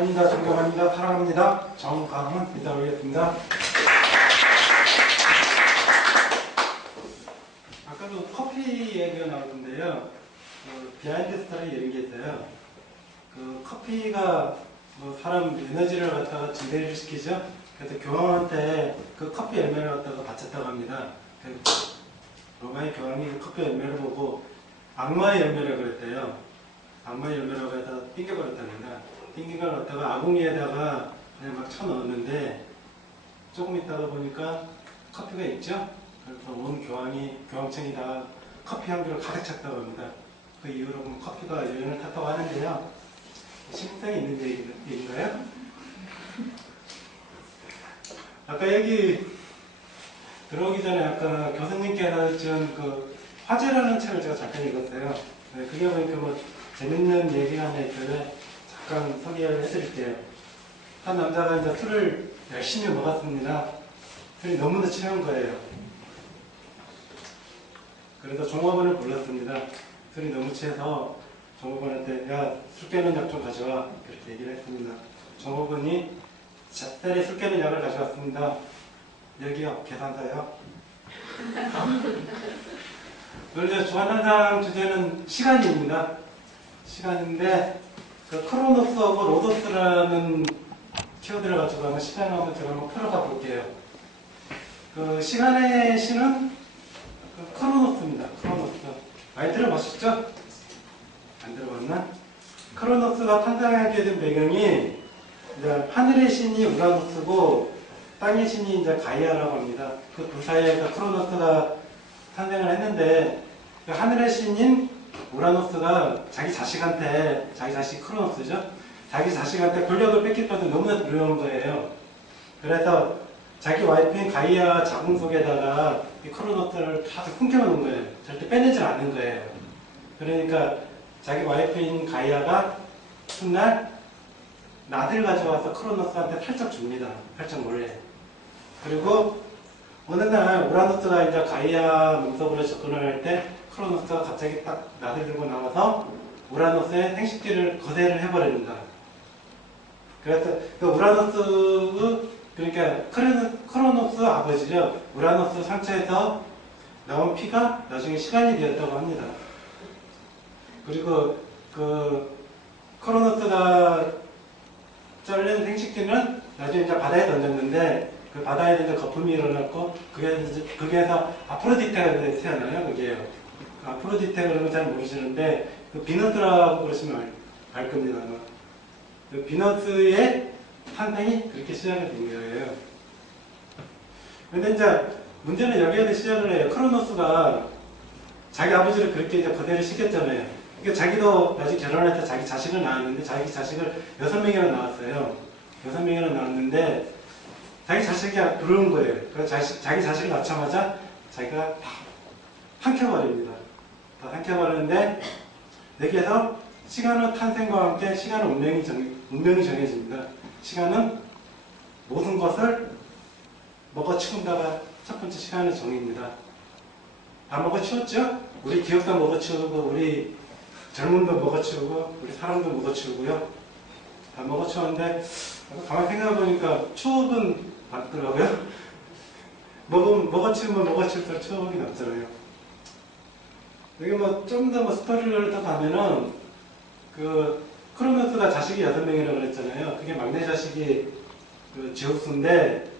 감사합니다. 존경합니다. 사랑합니다. 정강훈 인사 올리겠습니다. 아까도 커피 얘기가 나오는데요. 비하인드 스토리 이런 게 있어요. 커피가 사람 에너지를 갖다가 증대를 시키죠. 그래서 교황한테 그 커피 열매를 갖다가 바쳤다고 합니다. 로마의 교황이 커피 열매를 보고 악마의 열매를 그랬대요. 악마의 열매라고 해서 띵겨버렸답니다. 띵긴 걸 갖다가 아궁이에다가 그냥 막 쳐넣었는데 조금 있다가 보니까 커피가 있죠. 그래서 온 교황청이 다 커피 향기로 가득 찼다고 합니다. 그 이후로 보면 커피가 여행을 탔다고 하는데요. 신빙성이 있는 얘기인가요? 아까 여기 들어오기 전에 아까 교수님께서 준 그 화제라는 책을 제가 잠깐 읽었어요. 네, 그게 보니까 재밌는 얘기가 하나 있길래 잠깐 소개를 해드릴게요. 한 남자가 이제 술을 열심히 먹었습니다. 술이 너무나 취한 거예요. 그래서 종업원을 불렀습니다. 술이 너무 취해서 종업원한테 야, 술 깨는 약 좀 가져와. 그렇게 얘기를 했습니다. 종업원이 잣대리 술 깨는 약을 가져왔습니다. 여기요, 계산서요. 원래 주관한상 주제는 시간입니다. 시간인데 그 크로노스하고 로도스라는 키워드를 가지고 한번 시간을 한번 제가 한번 풀어가 볼게요. 그 시간의 시는 그 크로노스입니다. 크로노스. 많이 들어보셨죠? 안 들어봤나? 크로노스가 탄생하게 된 배경이 이제 하늘의 신이 우라노스고 땅의 신이 이제 가이아라고 합니다. 그 두 사이에서 크로노스가 탄생을 했는데 그 하늘의 신인 우라노스가 자기 자식한테, 자기 자식 크로노스죠? 자기 자식한테 권력을 뺏기려고 너무나 두려운 거예요. 그래서 자기 와이프인 가이아 자궁 속에다가 이 크로노스를 다 숨겨놓은 거예요. 절대 빼내질 않는 거예요. 그러니까 자기 와이프인 가이아가 훗날 낫을 가져와서 크로노스한테 살짝 줍니다. 살짝 몰래. 그리고 어느 날 우라노스가 이제 가이아 몸속으로 접근을 할 때 크로노스가 갑자기 딱 낫을 들고 나와서 우라노스의 생식기를 거세를 해버립니다. 그래서 그 우라노스, 그러니까 크로노스 아버지죠. 우라노스 상처에서 나온 피가 나중에 시간이 되었다고 합니다. 그리고 그 크로노스가 잘린 생식기는 나중에 이제 바다에 던졌는데 그 바다에 이제 거품이 일어났고 그게서 아프로디테가 태어나요. 그게요. 아프로디테 그러면 잘 모르시는데 그 비너스라고 그러시면 알 겁니다. 아마. 그 비너스의 탄생이 그렇게 시작이 된 거예요. 근데 이제 문제는 여기에서 시작을 해요. 크로노스가 자기 아버지를 그렇게 이제 거대를 시켰잖아요. 그러니까 자기도 나중에 결혼해서 자기 자식을 낳았는데 자기 자식을 6명이나 낳았어요. 6명이나 낳았는데 자기 자식이 부러운 거예요. 그래서 자기 자식을 낳자마자 자기가 다 삼켜버립니다. 다 삼켜버리는데 여기에서 시간의 탄생과 함께 시간의 운명이 정해집니다. 시간은 모든 것을 먹어치운다가 첫 번째 시간의 정의입니다. 다 먹어치웠죠? 우리 기억도 먹어치우고 우리 젊음도 먹어치우고 우리 사람도 먹어치우고요. 다 먹어치웠는데 가만히 생각해보니까 추억은 남더라고요. 먹어치우면 먹어치울수록 추억이 남잖아요. 여기 좀 더 스토리를 더 가면은 그 크로노스가 자식이 6명이라고 그랬잖아요. 그게 막내 자식이 그 제우스인데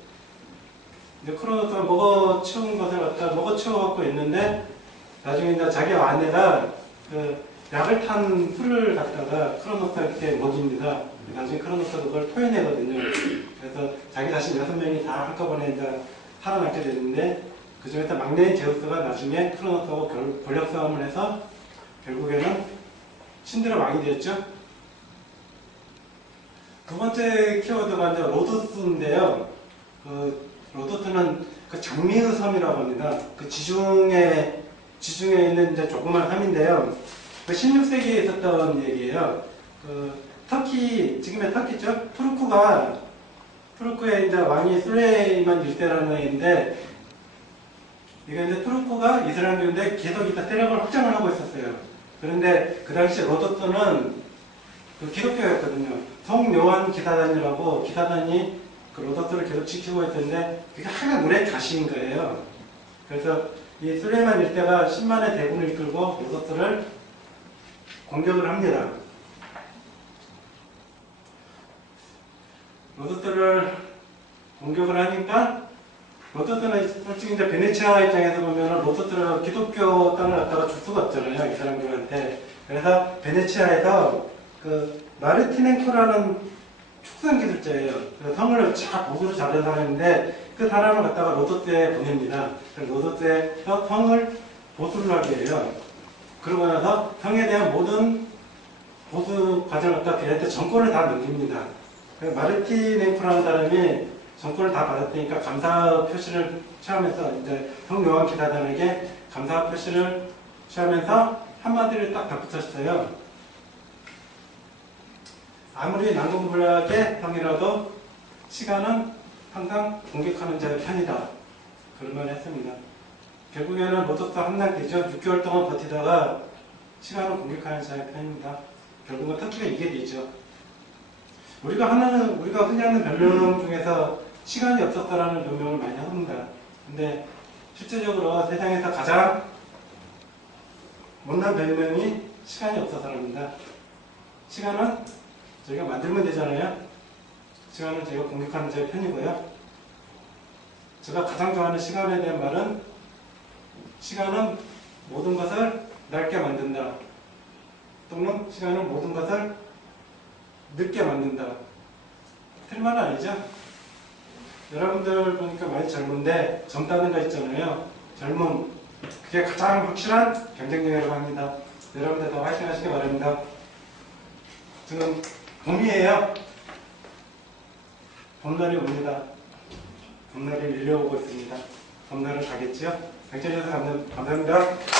이제 크로노스가 먹어치운 것을 갖다 먹어치워갖고 있는데 나중에 이제 자기 아내가 그 약을 탄 술을 갖다가 크로노스가 이렇게 먹입니다. 나중에 크로노스가 그걸 토해내거든요. 그래서 자기 자신 6명이 다 한꺼번에 이제 살아남게 되는데 그 중에서 막내인 제우스가 나중에 크로노스하고 권력 싸움을 해서 결국에는 신들의 왕이 되었죠. 두 번째 키워드가 이제 로도스인데요. 그 로도스는 그 장미의 섬이라고 합니다. 그 지중해 있는 이제 조그만 섬인데요. 그 16세기에 있었던 얘기예요. 그 터키, 지금의 터키죠. 투르크의 이제 왕이 술레이만 1세라는 애인데, 이게 이제 투르크가 이슬람교인데 계속 이따 세력을 확장을 하고 있었어요. 그런데 그 당시 로도스는 그 기독교였거든요. 성묘한 기사단이라고 기사단이 그 로더스를 계속 지키고 있었는데 그게 하얀 물에 가시인 거예요. 그래서 이 술레이만 일대가 10만의 대군을 이끌고 로더스를 공격을 합니다. 로더스를 공격을 하니까 로더스는 솔직히 이제 베네치아 입장에서 보면 로더스를 기독교 땅을 갖다가 줄 수가 없잖아요. 이 사람들한테. 그래서 베네치아에서 그 마르티넨코라는 축산 기술자예요. 그 성을 잘 보수를 잘하는 사람인데 그 사람을 갖다가 로더스에 보냅니다. 로더스에서 성을 보수를 하게 해요. 그러고 나서 성에 대한 모든 보수 과정을 갖다가 걔한테 정권을 다 넘깁니다. 마르티넨코라는 사람이 정권을 다 받았으니까 감사 표시를 취하면서 이제 성요한 기사단에게 감사 표시를 취하면서 한마디를 딱 덧붙였어요. 아무리 난공불락의 성이라도 시간은 항상 공격하는 자의 편이다. 그런 말 했습니다. 결국에는 로더스 함락되죠. 6개월 동안 버티다가 시간을 공격하는 자의 편입니다. 결국은 터키가 이게 되죠. 우리가 흔히 하는 변명 중에서 시간이 없었다라는 변명을 많이 합니다. 근데 실제적으로 세상에서 가장 못난 변명이 시간이 없어서랍니다. 시간은 저희가 만들면 되잖아요. 시간은 저희가 공격하는 자의 편이고요. 제가 가장 좋아하는 시간에 대한 말은 시간은 모든 것을 넓게 만든다. 또는 시간은 모든 것을 늦게 만든다. 틀린 말은 아니죠? 여러분들 보니까 많이 젊은데 젊다는 거 있잖아요. 젊음, 그게 가장 확실한 경쟁력이라고 합니다. 여러분들 더 화이팅 하시기 바랍니다. 지금 봄이에요. 봄날이 옵니다. 봄날이 밀려오고 있습니다. 봄날은 가겠지요? 경청해주셔서 감사합니다.